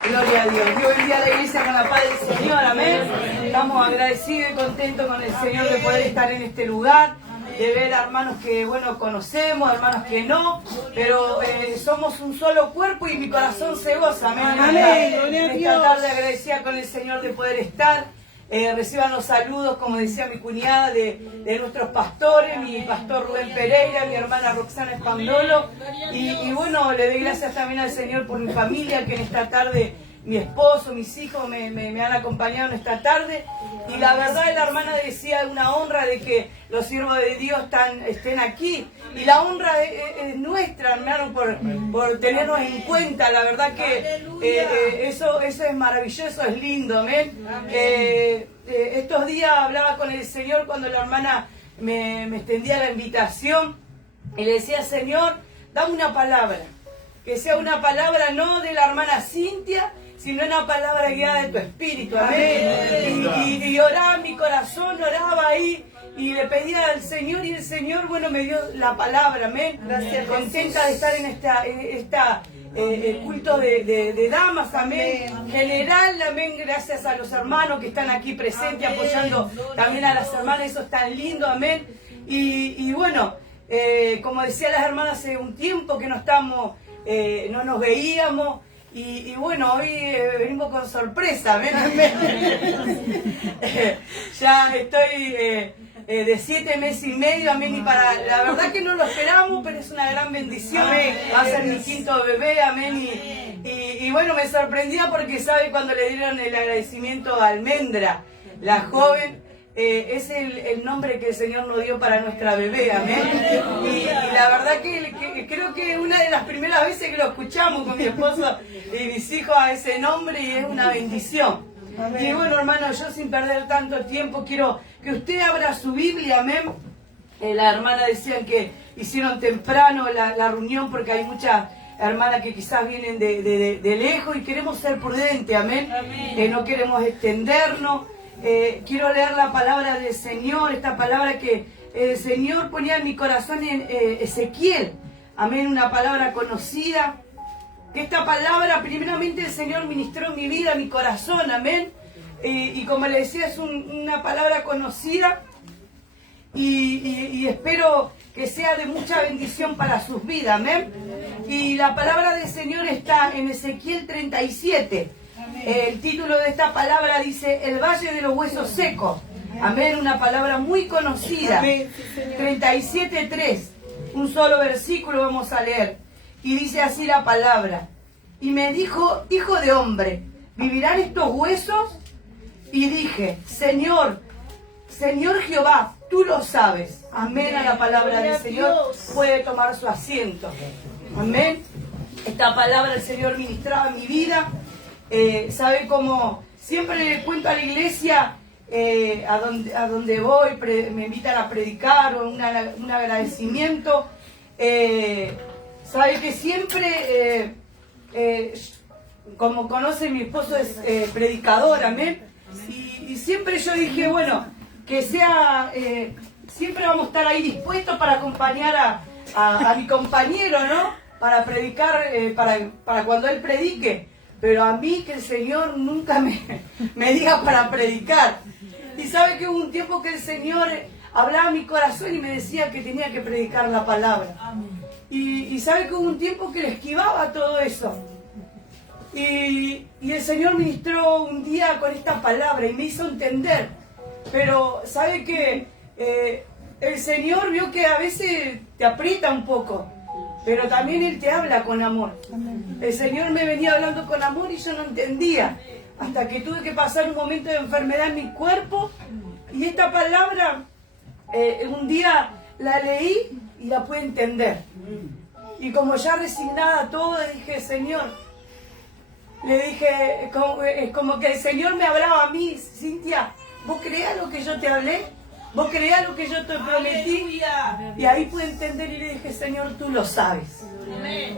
Gloria a Dios. Dios bendiga a la iglesia con la paz del Señor, amén. Estamos agradecidos y contentos con el Señor de poder estar en este lugar, de ver a hermanos que, bueno, conocemos, hermanos que no, pero somos un solo cuerpo y mi corazón se goza, amén. En esta tarde agradecida con el Señor de poder estar. Reciban los saludos, como decía mi cuñada, de nuestros pastores, mi pastor Rubén Pereira, mi hermana Roxana Espandolo, y bueno, le doy gracias también al Señor por mi familia, que en esta tarde, mi esposo, mis hijos me han acompañado en esta tarde, y la verdad la hermana decía una honra de que los siervos de Dios estén aquí, y la honra es nuestra, hermano, por tenernos en cuenta. La verdad que eso es maravilloso, es lindo, amén. Estos días hablaba con el Señor cuando la hermana me extendía la invitación y le decía: Señor, dame una palabra, que sea una palabra no de la hermana Cintia, sino una palabra guiada de tu espíritu, amén. Y oraba en mi corazón, oraba ahí y le pedía al Señor, y el Señor, bueno, me dio la palabra, amén. Gracias, contenta de estar en esta culto de damas, amén. General, amén. Gracias a los hermanos que están aquí presentes, apoyando también a las hermanas, eso es tan lindo, amén. Y bueno, como decía las hermanas, hace un tiempo que no nos veíamos. Y bueno, hoy venimos con sorpresa, ¿ven? Ya estoy de 7 meses y medio, amén, y la verdad que no lo esperamos, pero es una gran bendición. Va a ser mi 5º bebé, amén, y bueno, me sorprendía porque, ¿sabe? Cuando le dieron el agradecimiento a Almendra, la joven, es el nombre que el Señor nos dio para nuestra bebé, amén. Y la verdad que creo que es una de las primeras veces que lo escuchamos con mi esposo y mis hijos a ese nombre, y es una bendición. Y bueno, hermano, yo sin perder tanto tiempo quiero que usted abra su Biblia, amén. La hermana decían que hicieron temprano la reunión porque hay muchas hermanas que quizás vienen de lejos y queremos ser prudentes, amén. No queremos extendernos. Quiero leer la palabra del Señor, esta palabra que el Señor ponía en mi corazón en Ezequiel, amén, una palabra conocida, que esta palabra primeramente el Señor ministró en mi vida, en mi corazón, amén, y como le decía, es una palabra conocida, y espero que sea de mucha bendición para sus vidas, amén. Y la palabra del Señor está en Ezequiel 37. El título de esta palabra dice: el valle de los huesos secos. Amén, una palabra muy conocida. 37:3, un solo versículo vamos a leer. Y dice así la palabra: y me dijo: hijo de hombre, ¿vivirán estos huesos? Y dije: Señor Jehová, tú lo sabes. Amén, a la palabra del Señor. Puede tomar su asiento. Amén. Esta palabra el Señor ministraba en mi vida. ¿Sabe cómo? Siempre le cuento a la iglesia, a donde voy, me invitan a predicar o un agradecimiento. ¿Sabe que siempre, como conoce, mi esposo es predicador, amén? Y siempre yo dije, bueno, que sea, siempre vamos a estar ahí dispuestos para acompañar a mi compañero, ¿no? Para predicar, para cuando él predique. Pero a mí que el Señor nunca me diga para predicar. Y sabe que hubo un tiempo que el Señor hablaba a mi corazón y me decía que tenía que predicar la palabra. Y sabe que hubo un tiempo que le esquivaba todo eso. Y el Señor ministró un día con esta palabra y me hizo entender. Pero sabe que el Señor vio que a veces te aprieta un poco, pero también Él te habla con amor. El Señor me venía hablando con amor y yo no entendía, hasta que tuve que pasar un momento de enfermedad en mi cuerpo, y esta palabra un día la leí y la pude entender. Y como ya resignada a todo, dije: Señor, le dije, como que el Señor me hablaba a mí: Cintia, ¿vos creás lo que yo te hablé? ¿Vos creás lo que yo te prometí? Y ahí pude entender y le dije: Señor, tú lo sabes.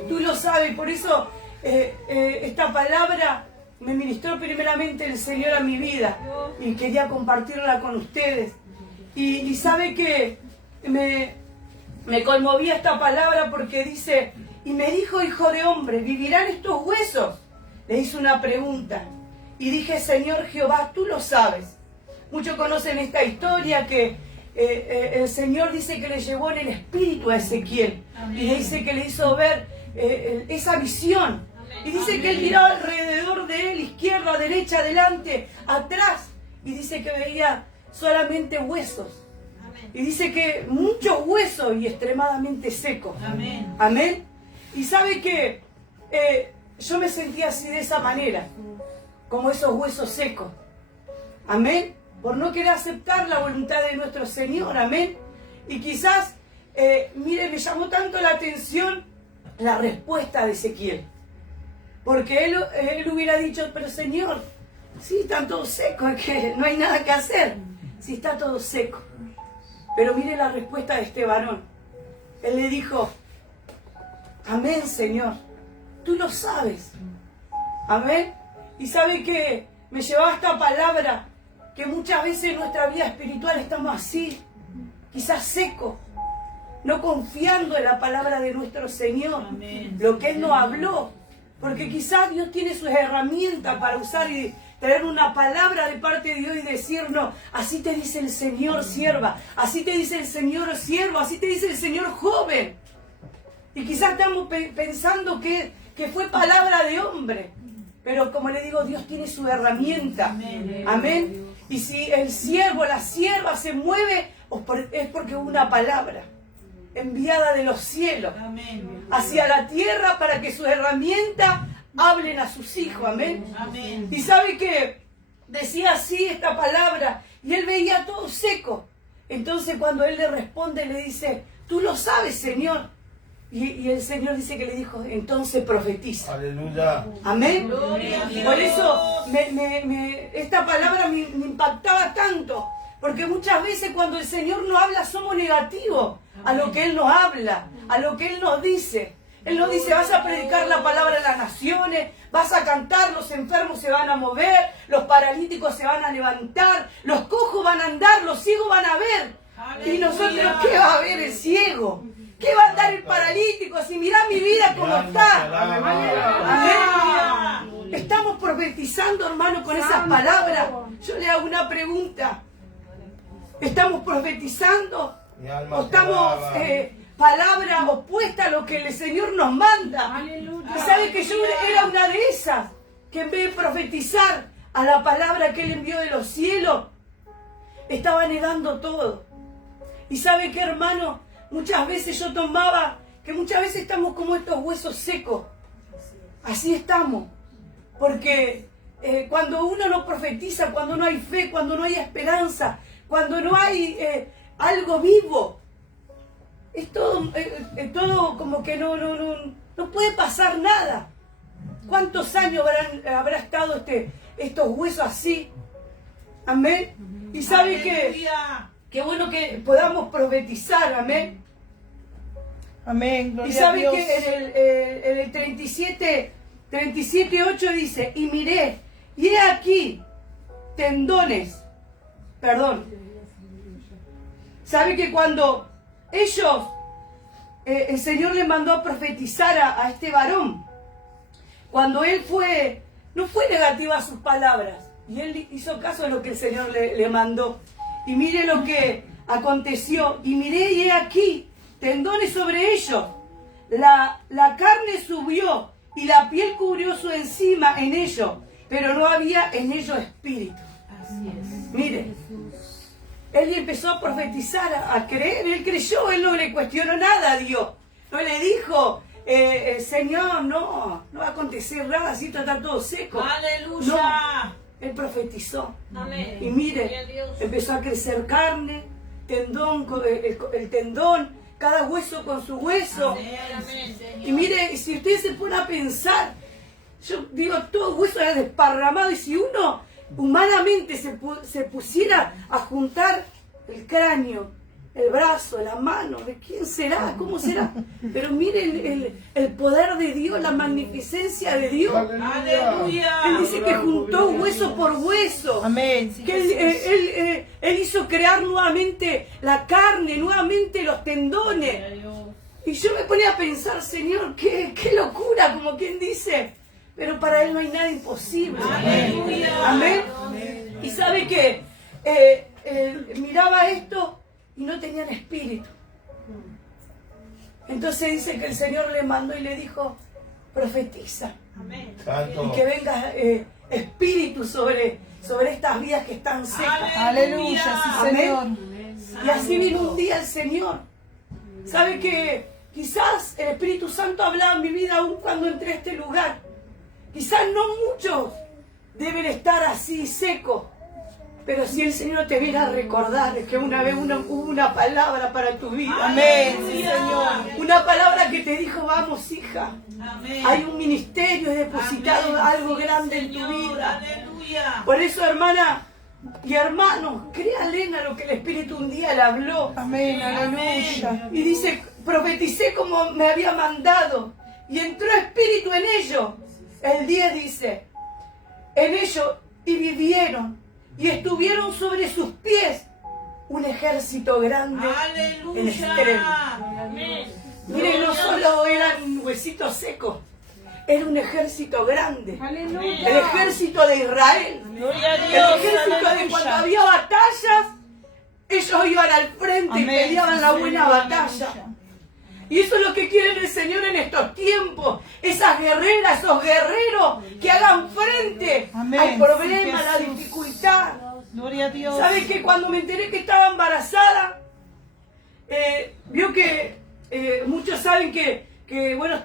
Tú lo sabes. Por eso esta palabra me ministró primeramente el Señor a mi vida y quería compartirla con ustedes. Y sabe que me conmovía esta palabra porque dice: y me dijo: hijo de hombre, ¿vivirán estos huesos? le hizo una pregunta. Y dije, Señor Jehová, tú lo sabes. Muchos conocen esta historia que el Señor dice que le llevó en el espíritu a Ezequiel. Amén. Y le dice que le hizo ver esa visión. Amén. Y dice que él miraba alrededor de él, izquierda, derecha, adelante, atrás. Y dice que veía solamente huesos. Amén. Y dice que muchos huesos y extremadamente secos. Amén. Amén. Y sabe que yo me sentía así de esa manera, como esos huesos secos. Amén. Por no querer aceptar la voluntad de nuestro Señor. Amén. Y quizás, mire, me llamó tanto la atención la respuesta de Ezequiel. Porque él hubiera dicho, pero Señor, sí, están todos secos, es que no hay nada que hacer. Sí, está todo seco. Pero mire la respuesta de este varón. Él le dijo, amén, Señor, tú lo sabes. Amén. Y sabe que me llevaba esta palabra, que muchas veces en nuestra vida espiritual estamos así, quizás secos, no confiando en la palabra de nuestro Señor. Amén. Lo que Él nos habló. Porque quizás Dios tiene sus herramientas para usar y traer una palabra de parte de Dios y decirnos, así te dice el Señor, sierva, así te dice el Señor, siervo, así te dice el Señor, joven. Y quizás estamos pensando que fue palabra de hombre. Pero como le digo, Dios tiene su herramienta. Amén. Amén. Y si el siervo, la sierva se mueve, es porque hubo una palabra enviada de los cielos. Amén. Hacia la tierra para que sus herramientas hablen a sus hijos. Amén. Amén. Y sabe que decía así esta palabra y él veía todo seco. Entonces cuando él le responde, le dice, tú lo sabes, Señor. Y el Señor dice que le dijo, entonces profetiza. Aleluya. Amén. Por eso esta palabra me impactaba tanto. Porque muchas veces cuando el Señor nos habla somos negativos a lo que Él nos habla, a lo que Él nos dice. Él nos dice, vas a predicar la palabra a las naciones, vas a cantar, los enfermos se van a mover, los paralíticos se van a levantar, los cojos van a andar, los ciegos van a ver. Aleluya. Y nosotros, ¿qué va a ver el ciego? ¿Qué va a andar el paralítico? Si mirá mi vida como está. Amén. Estamos profetizando, hermano, con esas palabras. Yo le hago una pregunta. ¿Estamos profetizando? ¿O estamos palabra opuesta a lo que el Señor nos manda? Y sabe que yo era una de esas, que en vez de profetizar a la palabra que Él envió de los cielos, estaba negando todo. Y sabe que, hermano, muchas veces yo tomaba, que muchas veces estamos como estos huesos secos. Así estamos. Porque cuando uno no profetiza, cuando no hay fe, cuando no hay esperanza, cuando no hay algo vivo, es todo como que no puede pasar nada. ¿Cuántos años habrá estado estos huesos así? Amén. Y sabe que bueno que podamos profetizar, amén. Amén. Gloria y sabe a Dios. Que en el 37:8 dice, y miré, y he aquí tendones. Perdón. Sabe que cuando ellos, el Señor le mandó a profetizar a este varón, cuando él no fue negativa a sus palabras, y él hizo caso de lo que el Señor le mandó. Y mire lo que aconteció. Y miré y he aquí tendones sobre ellos. La carne subió y la piel cubrió su encima en ellos, pero no había en ellos espíritu. Así es. Mire, él empezó a profetizar, a creer. Él creyó, él no le cuestionó nada a Dios. No le dijo, Señor, no va a acontecer nada, así está todo seco. ¡Aleluya! No. Él profetizó. Amén. Y mire, empezó a crecer carne, tendón con el tendón, cada hueso con su hueso. Amén. Y mire, si usted se pone a pensar, yo digo, todo hueso era desparramado. Y si uno humanamente se pusiera a juntar el cráneo, el brazo, la mano, ¿de quién será? ¿Cómo será? Pero miren el poder de Dios, la magnificencia de Dios. ¡Aleluya! Él dice que juntó hueso por hueso. Amén. Que él hizo crear nuevamente la carne, nuevamente los tendones. Y yo me ponía a pensar, Señor, qué locura, como quien dice. pero para Él no hay nada imposible. Amén. Amén. Y sabe que miraba esto y no tenían espíritu. Entonces dice que el Señor le mandó y le dijo, profetiza. Amén. Y que venga espíritu sobre estas vidas que están secas. Aleluya, sí, Señor. Y así vino un día el Señor. ¿Sabe que quizás el Espíritu Santo hablaba en mi vida aún cuando entré a este lugar? Quizás no muchos deben estar así secos. Pero si el Señor te viene a recordar que una vez hubo una palabra para tu vida. Amén, sí, Señor. Una palabra que te dijo, vamos, hija. Amén. Hay un ministerio depositado, Amén, algo sí, grande Señor. en tu vida. Aleluya. Por eso, hermana y hermanos, créanle a lo que el Espíritu un día le habló. Amén, aleluya. Y dice, profeticé como me había mandado. Y entró espíritu en ellos. El 10 dice, en ellos y vivieron. Y estuvieron sobre sus pies un ejército grande en extremo. Amén. Miren, no solo eran huesitos secos, era un ejército grande. El ejército de Israel. Gloria a El Dios. ejército de cuando había batallas, ellos iban al frente y Amén, peleaban la sí, buena Señor, batalla. Y eso es lo que quiere el Señor en estos tiempos. Esas guerreras, esos guerreros que hagan frente Amén, al problema, sí, a la Jesús. dificultad. Gloria a Dios. ¿Sabe que cuando me enteré que estaba embarazada, vio que muchos saben que bueno,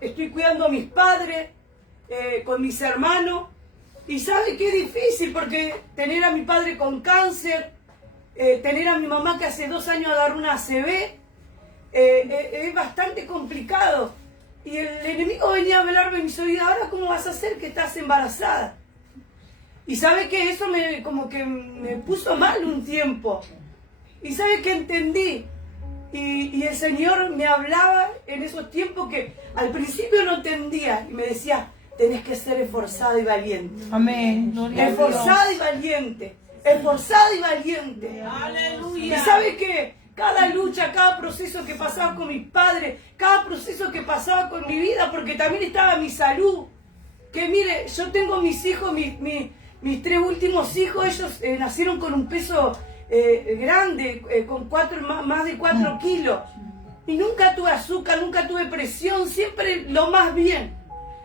estoy cuidando a mis padres, con mis hermanos, y sabe que es difícil porque tener a mi padre con cáncer, tener a mi mamá que hace 2 años agarró una ACV, es bastante complicado. Y el enemigo venía a hablarme en mis oídos, ahora ¿cómo vas a hacer que estás embarazada? Y sabe que eso como que me puso mal un tiempo. Y sabe que entendí. Y el Señor me hablaba en esos tiempos que al principio no entendía. Y me decía, tenés que ser esforzada y valiente. Amén. Gloria a Dios. Esforzada y valiente. Esforzada y valiente. Aleluya. Y sabe que cada lucha, cada proceso que pasaba con mis padres, cada proceso que pasaba con mi vida, porque también estaba mi salud. Que mire, yo tengo mis hijos, mis 3 últimos hijos, ellos nacieron con un peso grande, con más de 4 kilos. Y nunca tuve azúcar, nunca tuve presión, siempre lo más bien.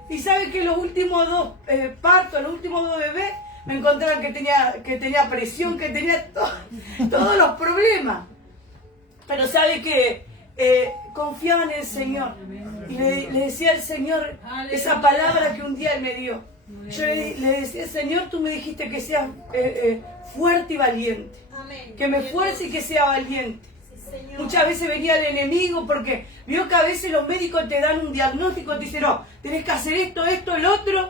Y sabe que los últimos 2 partos, los últimos 2 bebés, me encontraron que tenía presión, que tenía todos los problemas. Pero sabe que confiaba en el Señor. Y le decía al Señor esa palabra que un día Él me dio. Yo le decía, Señor, tú me dijiste que sea fuerte y valiente. Que me esfuerce y que sea valiente. Muchas veces venía el enemigo porque vio que a veces los médicos te dan un diagnóstico, te dicen, no, tenés que hacer esto, el otro.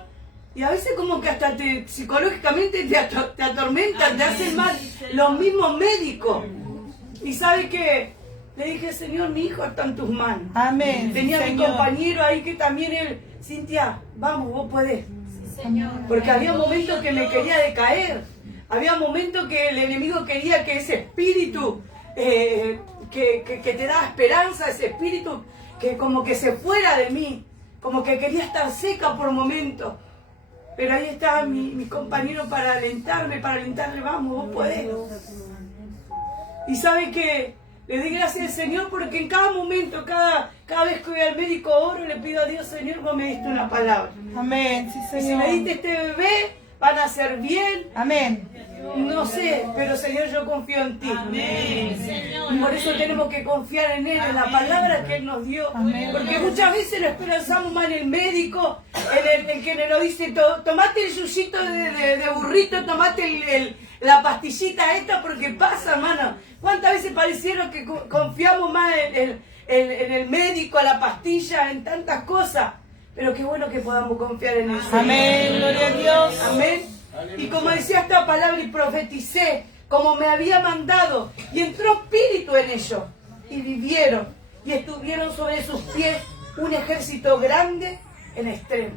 Y a veces como que hasta psicológicamente te atormentan, te hacen mal los mismos médicos. Y sabe que le dije, Señor, mi hijo está en tus manos. Amén. Tenía mi Señor. compañero ahí que también él, Cintia, vamos, vos podés. Porque había momentos que me quería decaer. Había momentos que el enemigo quería que ese espíritu que te da esperanza, ese espíritu que como que se fuera de mí. Como que quería estar seca por momentos. Pero ahí estaba mi compañero para alentarle, vamos, vos podés. Y sabe que le di gracias al Señor porque en cada momento, cada vez que voy al médico oro, le pido a Dios, Señor, vos me diste una palabra. Amén, sí, Y si Señor. me diste este bebé, van a ser bien. Amén. No sé, pero Señor, yo confío en ti. Amén. Y por eso tenemos que confiar en Él, en la palabra que Él nos dio. Amén. Porque muchas veces lo esperanzamos más en el médico, en el que nos dice, tomate el yuyito de burrito, tomate la pastillita esta, porque pasa, hermano. ¿Cuántas veces parecieron que confiamos más en el médico, en la pastilla, en tantas cosas? Pero qué bueno que podamos confiar en el Señor. Amén, gloria a Dios. Amén. Y como decía esta palabra, y profeticé, como me había mandado, y entró espíritu en ellos, y vivieron, y estuvieron sobre sus pies un ejército grande en extremo.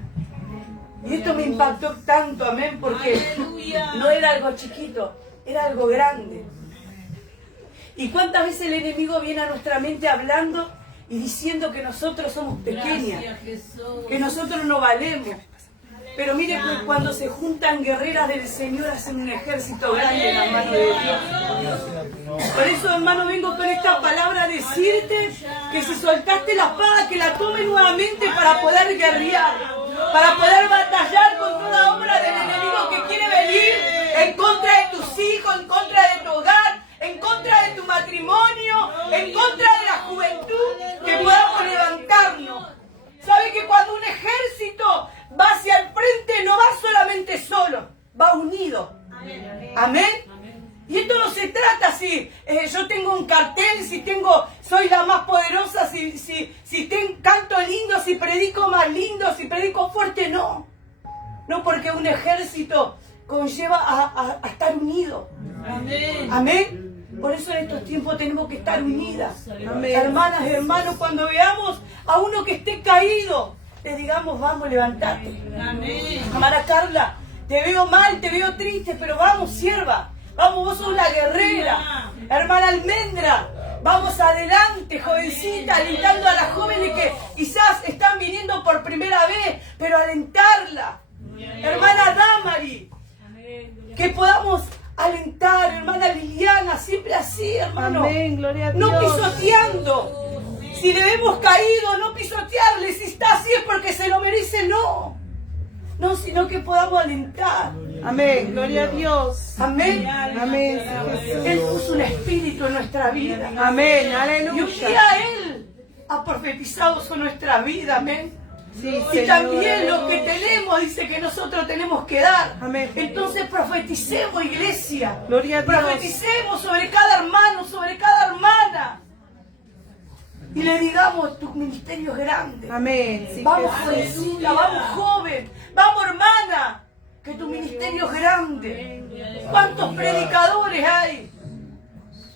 Y esto me impactó tanto, amén, porque Aleluya. no era algo chiquito, era algo grande. ¿Y cuántas veces el enemigo viene a nuestra mente hablando y diciendo que nosotros somos pequeñas, Gracias, Jesús. que nosotros no valemos? Pero mire que cuando se juntan guerreras del Señor hacen un ejército grande en la mano de Dios. Por eso, hermano, vengo con esta palabra a decirte que si soltaste la espada, que la tome nuevamente para poder guerrear, para poder batallar con toda obra del enemigo que quiere venir en contra de tus hijos, en contra de tu hogar, en contra de tu matrimonio, en contra de la juventud, que podamos levantarnos. ¿Sabe que cuando un ejército va hacia el frente no va solamente solo, va unido? Amén. Y esto no se trata si yo tengo un cartel, si soy la más poderosa, canto lindo, si predico más lindo, si predico fuerte, no. No, porque un ejército conlleva a estar unido. Amén. Amén. Por eso en estos tiempos tenemos que estar unidas. Amén. Hermanas y hermanos, cuando veamos a uno que esté caído, le digamos, vamos, levántate. Amén. Amara Carla, te veo mal, te veo triste, pero vamos, sierva. Vamos, vos sos la guerrera. Hermana Almendra, vamos adelante, jovencita, alentando a las jóvenes que quizás están viniendo por primera vez, pero alentarla. Hermana Damari, que podamos alentar, hermana Liliana, siempre así, hermano. Amén, gloria a Dios. No pisoteando. Si le vemos caído, no pisotearle. Si está así es porque se lo merece, no. No, sino que podamos alentar. Amén, gloria a Dios. Amén. Amén, Jesús. Él puso un espíritu en nuestra vida. Amén, Y un aleluya. día Él ha profetizado sobre nuestra vida. Amén. Sí, Y Señor, también lo que aleluya. tenemos dice que nosotros tenemos que dar. Amén. Entonces profeticemos, iglesia. Gloria a Dios. Profeticemos sobre cada hermano, sobre cada hermana. Y le digamos, tu ministerio es grande. Amén. Sí, Vamos, Jesús. jovencita, vamos, joven. Vamos, hermana, que tu ministerio es grande. ¿Cuántos predicadores hay?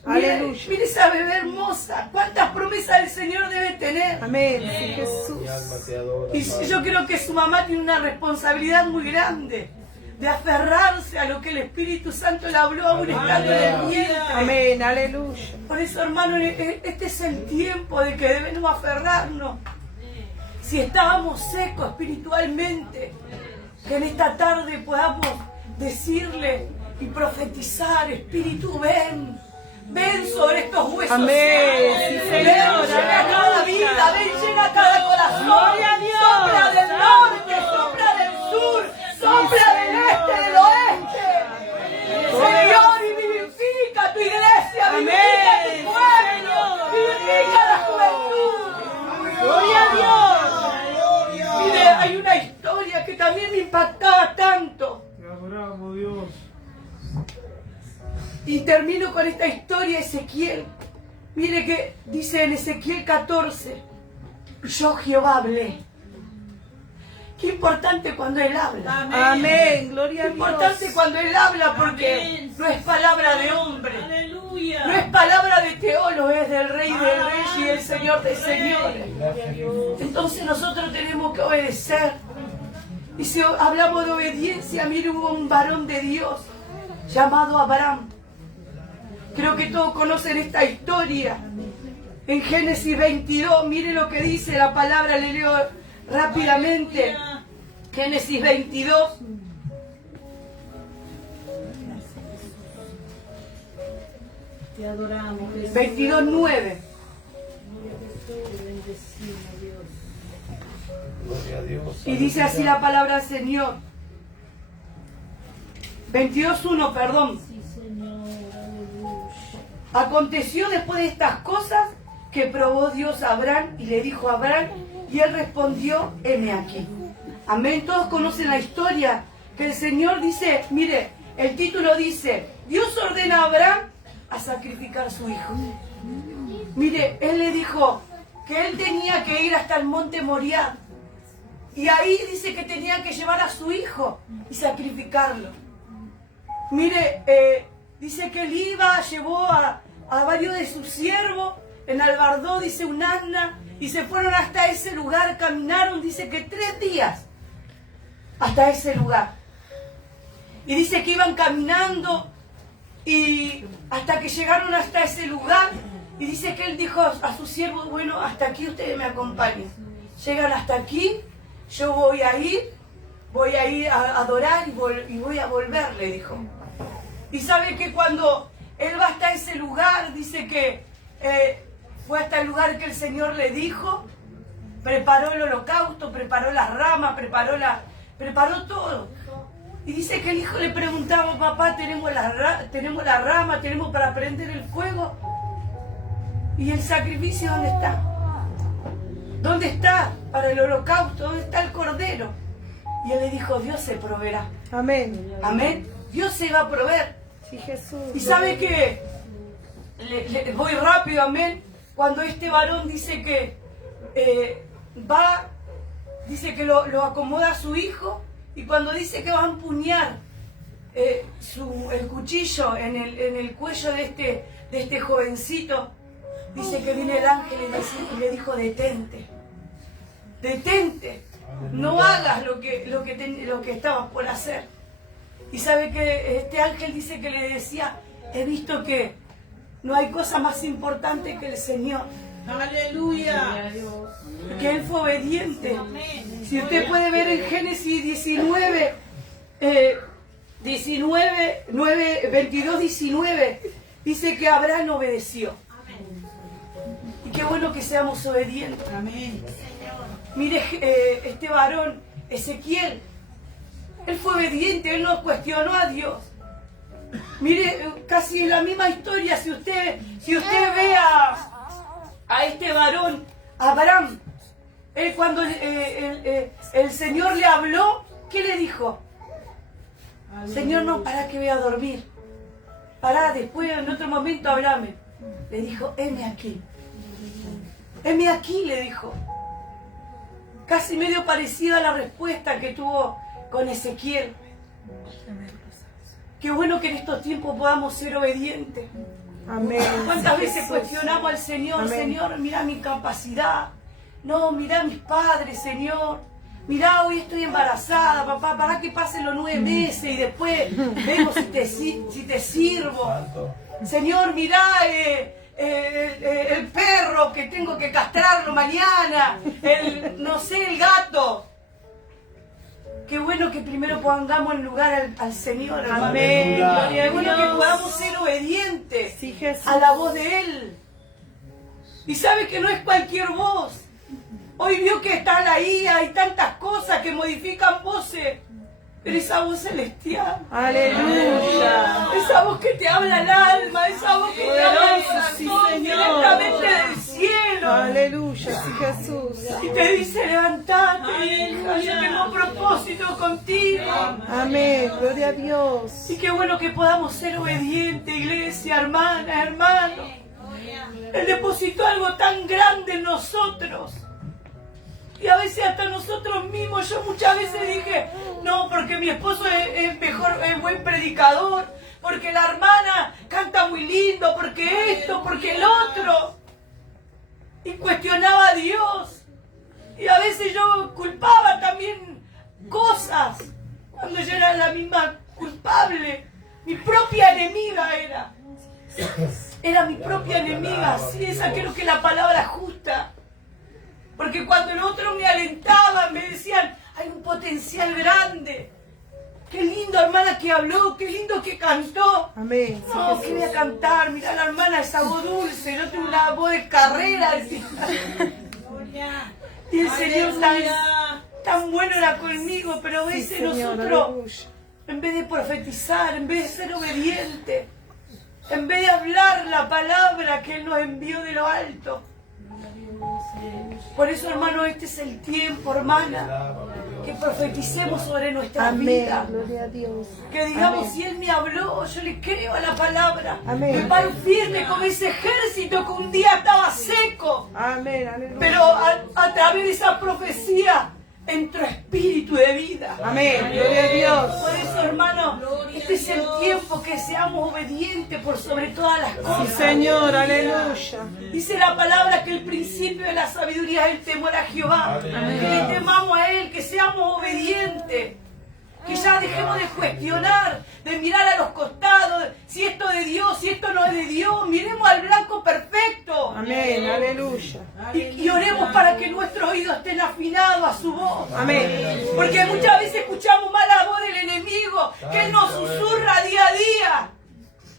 Mire, Aleluya. mire esa bebé hermosa. ¿Cuántas promesas el Señor debe tener? Amén, sí, Jesús. Y yo creo que su mamá tiene una responsabilidad muy grande de aferrarse a lo que el Espíritu Santo le habló aún estando en el vientre. Amén, aleluya. Por eso, hermano, este es el tiempo de que debemos aferrarnos. Si estábamos secos espiritualmente, que en esta tarde podamos decirle y profetizar, Espíritu, ven. Ven sobre estos huesos. Amén. secos. Sí, Ven, Señor. llena cada vida, ven, llena cada corazón. Sopla del norte, sopla del sur, sopla del este, del oeste. Señor, y vivifica tu iglesia, vivifica tu pueblo, vivifica la juventud. Gloria a Dios. Mire, hay una historia que también me impactaba tanto. Te adoramos, Dios. Y termino con esta historia de Ezequiel. Mire que dice en Ezequiel 14, yo Jehová hablé. Qué importante cuando Él habla. Amén, gloria a Qué importante Dios. cuando Él habla porque Amén. no es palabra de hombre. Aleluya. No es palabra de teólogo, es del Rey del Rey y del Señor de Señores. Entonces nosotros tenemos que obedecer. Y si hablamos de obediencia, mire, hubo un varón de Dios llamado Abraham. Creo que todos conocen esta historia. En Génesis 22, mire lo que dice la palabra, le leo rápidamente. Génesis 22. Te adoramos, Jesús. 22:9. Gloria a Dios. Y dice así la palabra del Señor. 22:1, perdón. Sí, Señor. Aleluya. Aconteció después de estas cosas que probó Dios a Abraham y le dijo a Abraham, y él respondió, heme aquí. Amén. Todos conocen la historia que el Señor dice, mire, el título dice, Dios ordena a Abraham a sacrificar a su hijo. Mire, él le dijo que él tenía que ir hasta el monte Moriah. Y ahí dice que tenía que llevar a su hijo y sacrificarlo. Mire, dice que él iba, llevó a varios de sus siervos, enalbardó, dice, un asna, y se fueron hasta ese lugar, caminaron, dice que 3 días hasta ese lugar. Y dice que iban caminando y hasta que llegaron hasta ese lugar, y dice que él dijo a sus siervos, bueno, hasta aquí ustedes me acompañan. Llegan hasta aquí, yo voy a ir voy a ir a adorar y voy a volver, le dijo. Y sabe que cuando él va hasta ese lugar, dice que fue hasta el lugar que el Señor le dijo, preparó el holocausto, preparó las ramas, preparó todo. Y dice que el hijo le preguntaba, papá, tenemos la rama, tenemos para prender el fuego. ¿Y el sacrificio dónde está? ¿Dónde está para el holocausto? ¿Dónde está el cordero? Y él le dijo, Dios se proveerá. Amén. Amén. Dios se va a proveer. Sí, Jesús. Y sabe que, voy rápido, amén, cuando este varón dice que dice que lo acomoda a su hijo, y cuando dice que va a empuñar el cuchillo en el cuello de este jovencito, dice que viene el ángel y le dijo, detente, no hagas lo que estabas por hacer. Y sabe que este ángel dice que le decía, he visto que no hay cosa más importante que el Señor, Aleluya. que Él fue obediente. Si usted puede ver en Génesis 19, 22, 19, dice que Abraham obedeció. Y qué bueno que seamos obedientes. Amén. Mire, este varón, Ezequiel, él fue obediente, él no cuestionó a Dios. Mire, casi en la misma historia, si usted ve a este varón, Abraham, él cuando el Señor le habló, ¿qué le dijo? Señor, no, para que voy a dormir. Pará, después en otro momento háblame. Le dijo, heme aquí. Heme aquí, le dijo. Casi medio parecida a la respuesta que tuvo con Ezequiel. Qué bueno que en estos tiempos podamos ser obedientes. Amén. ¿Cuántas veces cuestionamos al Señor? Amén. Señor, mira mi capacidad. No, mira mis padres, Señor. Mira, hoy estoy embarazada, papá, para que pasen los 9 meses y después vemos si te sirvo. Santo. Señor, mira el perro que tengo que castrarlo mañana, el gato. Qué bueno que primero pongamos en lugar al Señor, hermano. Amén. Aleluya. Qué bueno que podamos ser obedientes Sí, Jesús. a la voz de Él. Y sabe que no es cualquier voz. Hoy vio que está la IA, hay tantas cosas que modifican voces. Pero esa voz celestial, Aleluya. esa voz que te habla el alma, esa voz que te habla el Sí, corazón Señor. directamente del cielo. Aleluya. Sí, Jesús. Y te dice, levantate, hija, yo tengo propósito contigo. Amén. Gloria a Dios. Y qué bueno que podamos ser obedientes, iglesia, hermana, hermano. Él depositó algo tan grande en nosotros. Y a veces hasta nosotros mismos, yo muchas veces dije, no, porque mi esposo es buen predicador, porque la hermana canta muy lindo, porque esto, porque el otro. Y cuestionaba a Dios. Y a veces yo culpaba también cosas, cuando yo era la misma culpable. Mi propia enemiga era. Era mi propia enemiga, sí, esa creo que es la palabra justa. Porque cuando los otros me alentaban, me decían, hay un potencial grande. Qué lindo, hermana, que habló, qué lindo que cantó. Amén. Sí, No, que voy a cantar, mira la hermana, esa voz dulce, no tengo una voz de carrera. Decía. Y el Señor tan bueno era conmigo, pero a Sí, veces Señor. nosotros, Aleluya. en vez de profetizar, en vez de ser obedientes, en vez de hablar la palabra que Él nos envió de lo alto. Por eso, hermano, este es el tiempo, hermana, que profeticemos sobre nuestra Amén. vida. Gloria a Dios. Que digamos, Amén. si Él me habló, yo le creo a la palabra. Amén. Me paro firme como ese ejército que un día estaba seco. Amén. Aleluya. Pero a través de esa profecía entró espíritu de vida. Amén. Gloria a Dios. Por eso, hermano, este es el tiempo que seamos obedientes por sobre todas las Sí, cosas. Señor. Aleluya. Dice la palabra que el principio de la sabiduría es el temor a Jehová. Amén. Que le temamos a Él, que seamos obedientes. Que ya dejemos de cuestionar, de mirar a los costados, si esto de Dios, si esto no es de Dios. Miremos al blanco perfecto. Amén, aleluya. Y oremos para que nuestros oídos estén afinados a su voz. Amén. Porque muchas veces escuchamos mal la voz del enemigo, que él nos susurra día a día.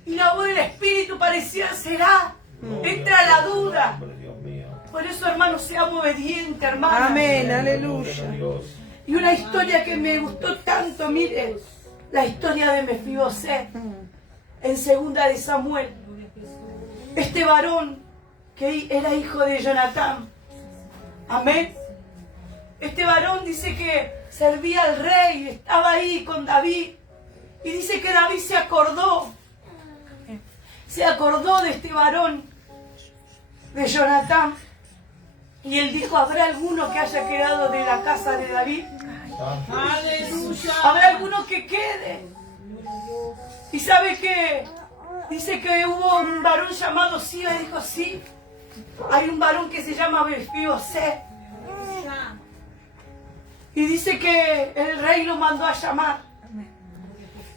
Y la voz del Espíritu parecía será. Entra la duda. Dios mío. Por eso, hermanos, seamos obedientes, hermanos. Amén, Gloria a aleluya. Dios. Y una historia que me gustó tanto, mire, la historia de Mefibosé, en 2 de Samuel. Este varón que era hijo de Jonatán. Amén. Este varón dice que servía al rey, estaba ahí con David. Y dice que David se acordó de este varón, de Jonatán. Y él dijo, ¿habrá alguno que haya quedado de la casa de David? Aleluya. ¿Habrá alguno que quede? Y sabe que dice que hubo un varón llamado Siba y dijo, sí, hay un varón que se llama Mefibosé. Y dice que el rey lo mandó a llamar.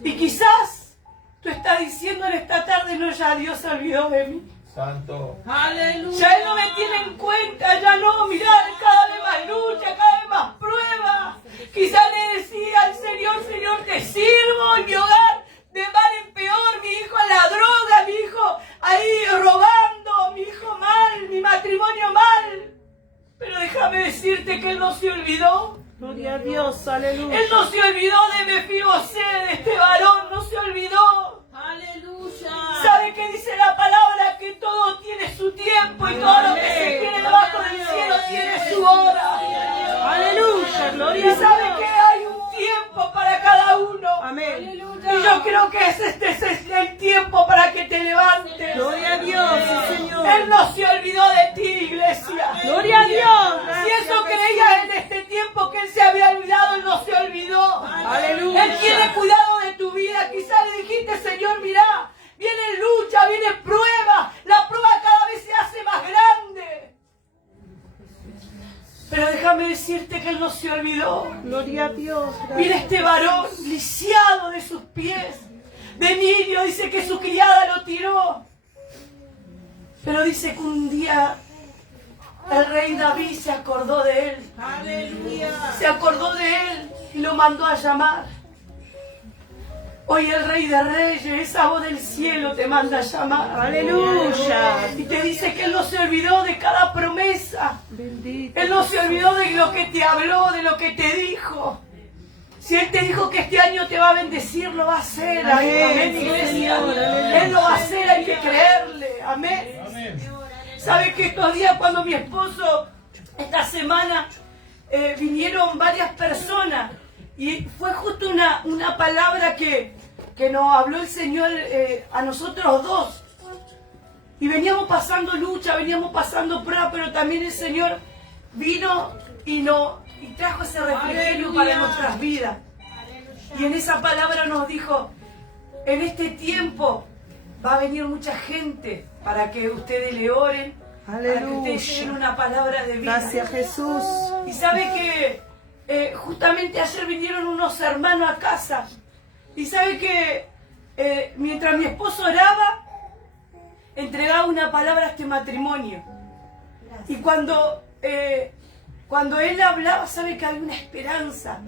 Y quizás tú estás diciendo en esta tarde, no, ya Dios se olvidó de mí. Santo. Aleluya. Ya Él no me tiene en cuenta, ya no, mirá, cada vez más lucha, cada vez más prueba. Quizás le decía al Señor, Señor, te sirvo en mi hogar, de mal en peor, mi hijo a la droga, mi hijo ahí robando, mi hijo mal, mi matrimonio mal. Pero déjame decirte que Él no se olvidó. Gloria a Dios, aleluya. Él no se olvidó de Mefibosé, de este varón, no se olvidó. Aleluya. ¿Sabe qué dice la palabra? Que todo tiene su tiempo y todo lo que se quiere debajo del cielo tiene su hora. Aleluya, Y gloria a sabe Dios. que hay un tiempo para cada uno. Amén. Y yo creo que este es el tiempo para que te levantes. Gloria a Dios, sí, Señor. Él no se olvidó de ti, iglesia. Gloria a Dios. Si eso creías en este tiempo que Él se había olvidado, Él no se olvidó. Aleluya. Él tiene cuidado de tu vida. Quizás le dijiste, Señor, mirá, viene lucha, viene prueba. La prueba cada vez se hace más grande. Pero déjame decirte que Él no se olvidó. Gloria a Dios. Mira este varón lisiado de sus pies. De niño dice que su criada lo tiró. Pero dice que un día el rey David se acordó de él. Aleluya. Se acordó de él y lo mandó a llamar. Hoy el Rey de Reyes, esa voz del cielo te manda a llamar. Aleluya. Y te dice que Él no se olvidó de cada promesa. Bendito. Él no se olvidó de lo que te habló, de lo que te dijo. Si Él te dijo que este año te va a bendecir, lo va a hacer. Amén, Amén, iglesia. Señor, aleluya. Él lo va a hacer, hay que creerle. Amén. Amén. ¿Sabe que estos días cuando mi esposo, esta semana, vinieron varias personas y fue justo una palabra que nos habló el Señor a nosotros dos? Y veníamos pasando lucha, veníamos pasando prueba, pero también el Señor vino y trajo ese refrigerio para nuestras vidas. Y en esa palabra nos dijo, en este tiempo va a venir mucha gente para que ustedes le oren, para que ustedes Aleluya. tengan una palabra de vida. Gracias, Jesús. Y sabe que justamente ayer vinieron unos hermanos a casa. Y sabe que mientras mi esposo oraba, entregaba una palabra a este matrimonio. Y cuando él hablaba, sabe que había una esperanza.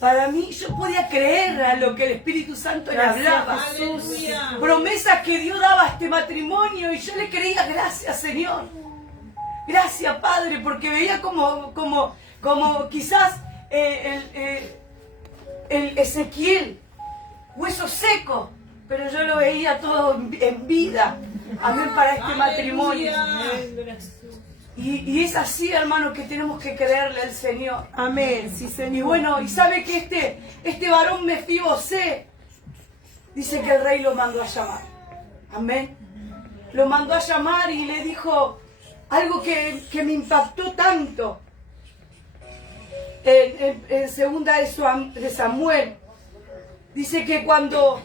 Para mí, yo podía creer a lo que el Espíritu Santo le hablaba. Aleluya. Promesas que Dios daba a este matrimonio y yo le creía, gracias Señor. Gracias Padre, porque veía como quizás el Ezequiel, hueso seco, pero yo lo veía todo en vida. Amén, para este matrimonio. Y es así, hermano, que tenemos que creerle al Señor. Amén, sí, Señor. Y bueno, y sabe que este varón Mefibosé, dice que el rey lo mandó a llamar. Amén. Lo mandó a llamar y le dijo algo que me impactó tanto. En 2 de Samuel, dice que cuando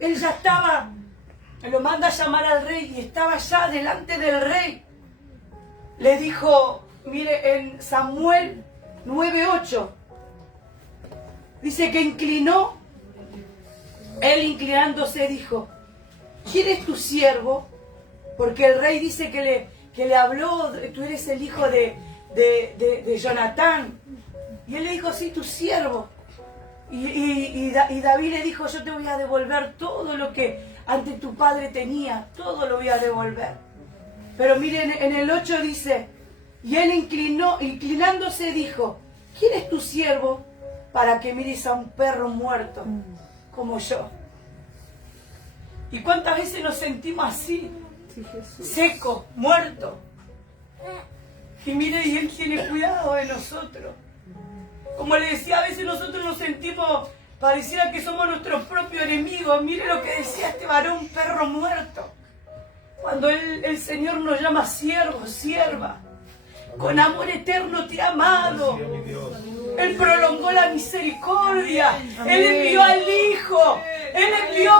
él ya estaba, lo manda a llamar al rey y estaba ya delante del rey, le dijo, mire, en Samuel 9:8, dice que inclinó Él inclinándose dijo, ¿quién es tu siervo? Porque el rey dice que le habló, tú eres el hijo de Jonatán. Y él le dijo, sí, tu siervo. Y David le dijo, yo te voy a devolver todo lo que ante tu padre tenía, todo lo voy a devolver. Pero miren, en el 8 dice, y él inclinándose dijo, ¿quién es tu siervo para que mires a un perro muerto como yo? ¿Y cuántas veces nos sentimos así? Sí, Jesús. Seco, muerto. Y mire, y Él tiene cuidado de nosotros. Como le decía, a veces nosotros nos sentimos, pareciera que somos nuestros propios enemigos. Mire lo que decía este varón, perro muerto. Cuando el Señor nos llama siervo, sierva. Con amor eterno te ha amado. Él prolongó la misericordia. Él envió al Hijo. Él envió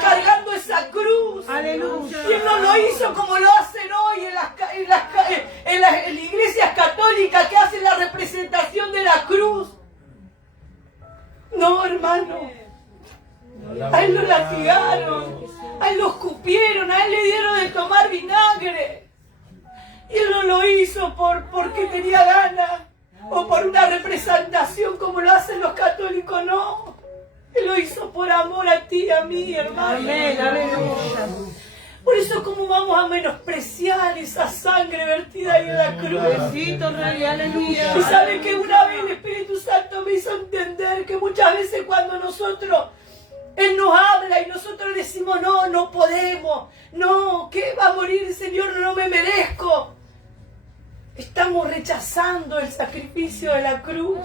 cargando esa cruz. Aleluya. Y Él no lo hizo como lo hacen hoy en las iglesias católicas que hacen la representación de la cruz. No, hermano. A Él lo latigaron. A Él lo escupieron. A Él le dieron de tomar vinagre. Y Él no lo hizo porque tenía ganas o por una representación como lo hacen los católicos, no. Él lo hizo por amor a ti y a mí, hermano. Amén, aleluya. Por eso, ¿cómo vamos a menospreciar esa sangre vertida ahí en la cruz? Bendito Rey, aleluya. Y sabe que una vez el Espíritu Santo me hizo entender que muchas veces cuando Él nos habla y nosotros decimos, no podemos, no, ¿qué va a morir el Señor? No me merezco. Estamos rechazando el sacrificio de la cruz,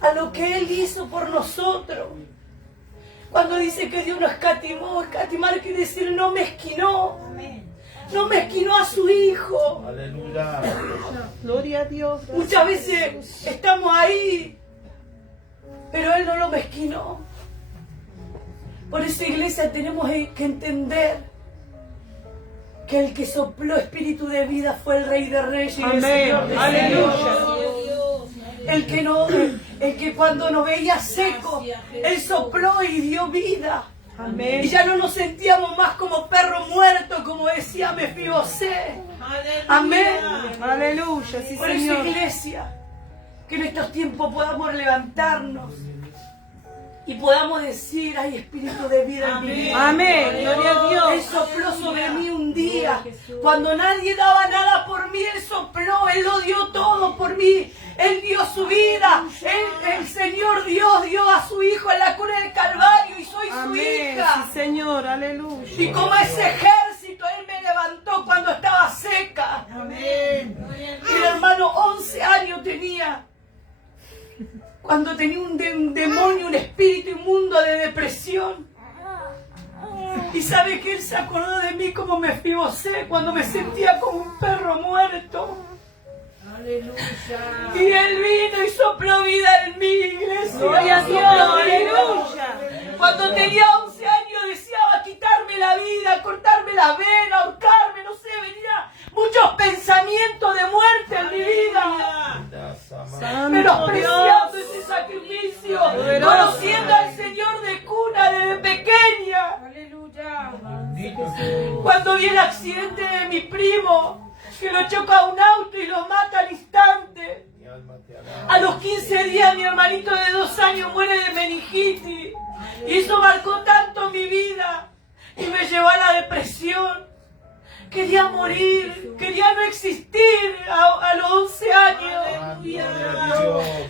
a lo que Él hizo por nosotros. Cuando dice que Dios no escatimó, escatimar quiere decir no mezquinó. No mezquinó a su Hijo. Aleluya. Gloria a Dios. Muchas veces estamos ahí, pero Él no lo mezquinó. Por eso, iglesia, tenemos que entender que el que sopló espíritu de vida fue el Rey de Reyes y el Señor de Aleluya. Señores. El que cuando nos veía seco, Él sopló y dio vida. Amén. Y ya no nos sentíamos más como perro muerto, como decía Mefibosé. Amén. Aleluya, sí, Por eso, Señor. iglesia, que en estos tiempos podamos levantarnos y podamos decir, hay espíritu de vida en mi vida. Amén. Gloria a Dios. Él sopló sobre mí un día, cuando nadie daba nada por mí, Él sopló, Él lo dio todo por mí. Él dio su vida, el Señor Dios dio a su Hijo en la cruz del Calvario y soy su Amén. hija. Sí, Señor, aleluya. Y como ese ejército, Él me levantó cuando estaba seca. Amén. Mi hermano 11 años tenía, cuando tenía un demonio, un espíritu inmundo de depresión. Y sabe que Él se acordó de mí como Mefibosé, cuando me sentía como un perro muerto. Aleluya. Y Él vino y sopló vida en mi iglesia. Gloria a Dios, Sopló vida. aleluya. Cuando tenía 11 años deseaba quitarme la vida, cortarme la vena, ahorcarme, no sé, venía muchos pensamientos de muerte en mi vida. Menospreciando ese sacrificio, conociendo al Señor de cuna desde pequeña. Aleluya. Cuando vi el accidente de mi primo, que lo choca un auto y lo mata al instante. A los 15 días mi hermanito de 2 años muere de meningitis. Y eso marcó tanto mi vida y me llevó a la depresión. Quería morir, quería no existir a los 11 años.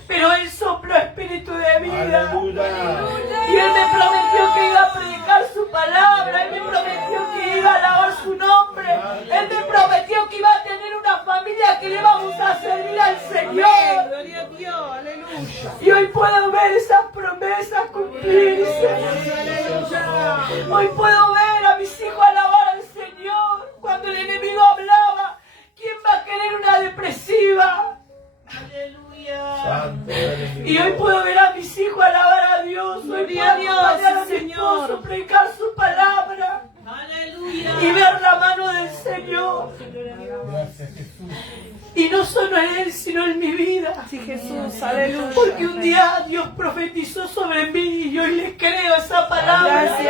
Pero Él sopló espíritu de vida. Y Él me prometió que iba a predicar su palabra. Él me prometió que iba a alabar su nombre. Él me prometió que iba a tener una familia que le íbamos a servir al Señor. Gloria a Dios, aleluya. Y hoy puedo ver esas promesas cumplirse. Hoy puedo ver a mis hijos alabar al Señor. Cuando el enemigo hablaba, ¿quién va a querer una depresiva? Aleluya. Y hoy puedo ver a mis hijos alabar a Dios. Hoy puedo Gloria a Dios, acompañar a mi Señor. esposo, predicar su palabra Aleluya. y ver la mano del Señor. Y no solo en Él, sino en mi vida. Sí, Jesús, aleluya. Porque un día Dios profetizó sobre mí y hoy le creo esa palabra. Gracias,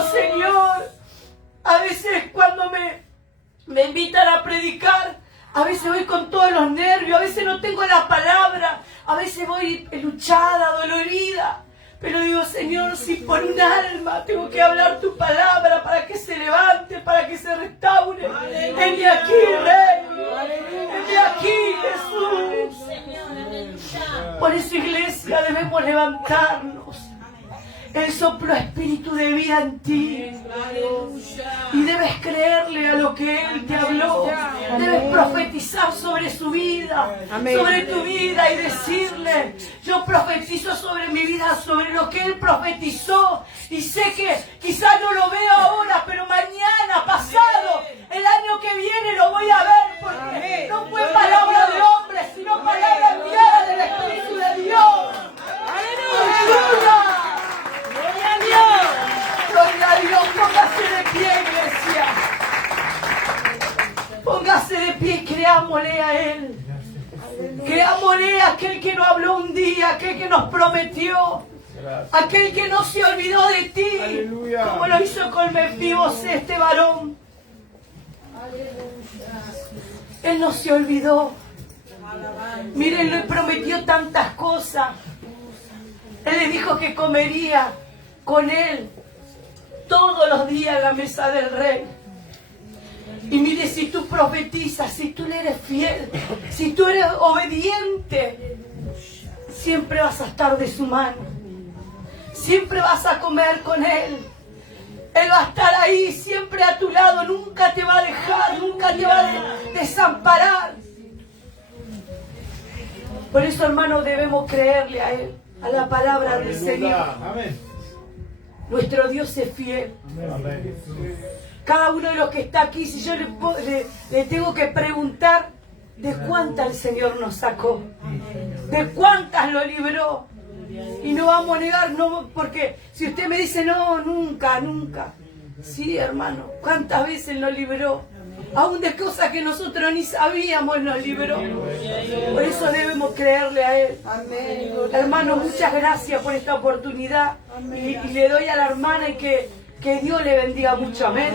Señor, a veces cuando me invitan a predicar, a veces voy con todos los nervios, a veces no tengo la palabra, a veces voy luchada, dolorida. Pero digo, Señor, si por un alma tengo que hablar tu palabra para que se levante, para que se restaure. Heme aquí, Rey. Heme aquí, Jesús. Por eso, iglesia, debemos levantarnos. Él sopló espíritu de vida en ti. Y debes creerle a lo que Él te habló. Debes profetizar sobre su vida, sobre tu vida y decirle, yo profetizo sobre mi vida, sobre lo que Él profetizó. Y sé que quizás no lo veo ahora, pero mañana, pasado, el año que viene lo voy a ver, porque no fue palabra de hombre, sino palabra enviada del Espíritu de Dios. ¡Aleluya! Gloria a Dios, póngase de pie, iglesia. Póngase de pie y creámosle a Él. Creámosle a aquel que nos habló un día, aquel que nos prometió, aquel que no se olvidó de ti, como lo hizo con Mefibosé, este varón. Él no se olvidó. Miren, le prometió tantas cosas. Él le dijo que comería con él todos los días en la mesa del rey. Y mire, si tú profetizas, si tú le eres fiel, si tú eres obediente, siempre vas a estar de su mano. Siempre vas a comer con él. Él va a estar ahí, siempre a tu lado. Nunca te va a dejar, nunca te va a desamparar. Por eso, hermanos, debemos creerle a Él, a la palabra del Señor. Amén. Nuestro Dios es fiel. Amén. Cada uno de los que está aquí, si yo le tengo que preguntar, ¿de cuántas el Señor nos sacó? ¿De cuántas lo libró? Y no vamos a negar, no, porque si usted me dice, no, nunca, nunca. Sí, hermano, ¿cuántas veces nos libró? Aún de cosas que nosotros ni sabíamos, Él nos libró. Por eso debemos creerle a Él. Hermano, muchas gracias por esta oportunidad. Y le doy a la hermana y que Dios le bendiga mucho. Amén.